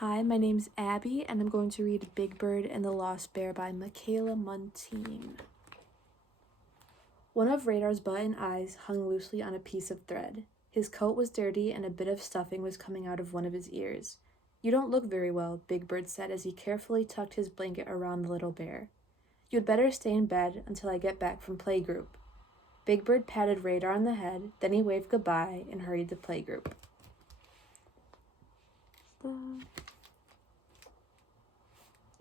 Hi, my name's Abby, and I'm going to read Big Bird and the Lost Bear by Michaela Muntean. One of Radar's button eyes hung loosely on a piece of thread. His coat was dirty, and a bit of stuffing was coming out of one of his ears. "You don't look very well," Big Bird said as he carefully tucked his blanket around the little bear. "You'd better stay in bed until I get back from playgroup." Big Bird patted Radar on the head, then he waved goodbye and hurried to playgroup.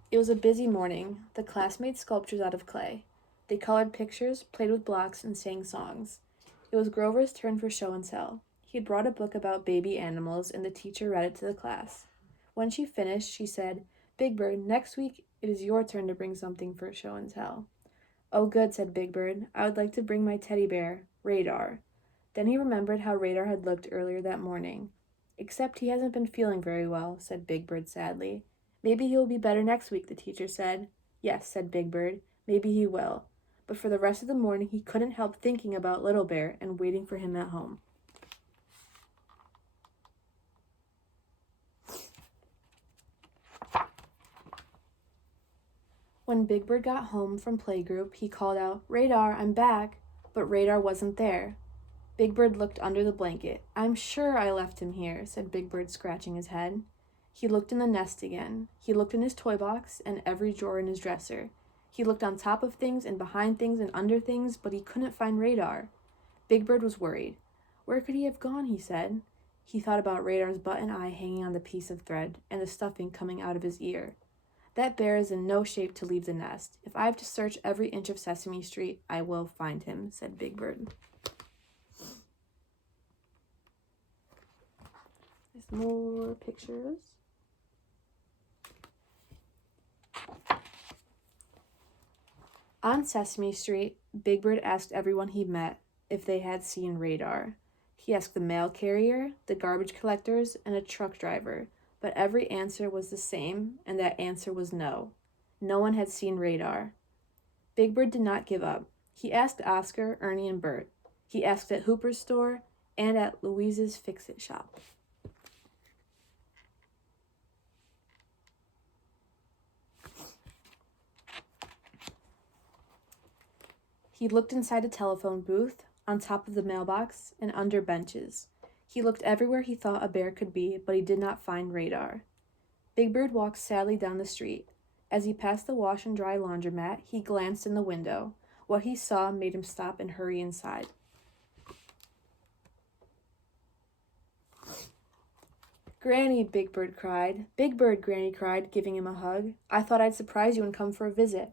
It was a busy morning. The class made sculptures out of clay. They colored pictures, played with blocks, and sang songs. It was Grover's turn for show and tell. He had brought a book about baby animals, and the teacher read it to the class. When she finished, she said, "Big Bird, next week it is your turn to bring something for show and tell." "Oh, good," said Big Bird. "I would like to bring my teddy bear, Radar." Then he remembered how Radar had looked earlier that morning. "Except he hasn't been feeling very well," said Big Bird sadly. "Maybe he will be better next week," the teacher said. "Yes," said Big Bird, "maybe he will." But for the rest of the morning he couldn't help thinking about Little Bear and waiting for him at home. When Big Bird got home from playgroup, he called out, "Radar, I'm back!" But Radar wasn't there. Big Bird looked under the blanket. "I'm sure I left him here," said Big Bird, scratching his head. He looked in the nest again. He looked in his toy box and every drawer in his dresser. He looked on top of things and behind things and under things, but he couldn't find Radar. Big Bird was worried. "Where could he have gone?" he said. He thought about Radar's button eye hanging on the piece of thread and the stuffing coming out of his ear. "That bear is in no shape to leave the nest. If I have to search every inch of Sesame Street, I will find him," said Big Bird. There's more pictures. On Sesame Street, Big Bird asked everyone he met if they had seen Radar. He asked the mail carrier, the garbage collectors, and a truck driver, but every answer was the same, and that answer was no. No one had seen Radar. Big Bird did not give up. He asked Oscar, Ernie, and Bert. He asked at Hooper's store and at Louise's Fix-It shop. He looked inside a telephone booth, on top of the mailbox, and under benches. He looked everywhere he thought a bear could be, but he did not find Radar. Big Bird walked sadly down the street. As he passed the wash and dry laundromat, he glanced in the window. What he saw made him stop and hurry inside. "Granny," Big Bird cried. "Big Bird," Granny cried, giving him a hug. "I thought I'd surprise you and come for a visit.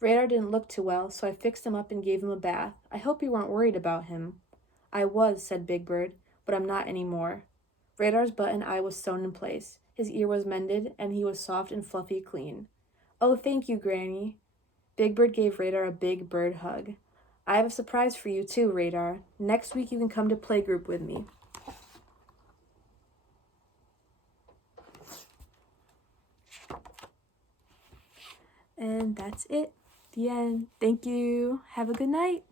Radar didn't look too well, so I fixed him up and gave him a bath. I hope you weren't worried about him." "I was," said Big Bird, "but I'm not anymore." Radar's button eye was sewn in place. His ear was mended, and he was soft and fluffy clean. "Oh, thank you, Granny." Big Bird gave Radar a big bird hug. "I have a surprise for you too, Radar. Next week you can come to playgroup with me." And that's it. The end. Thank you. Have a good night.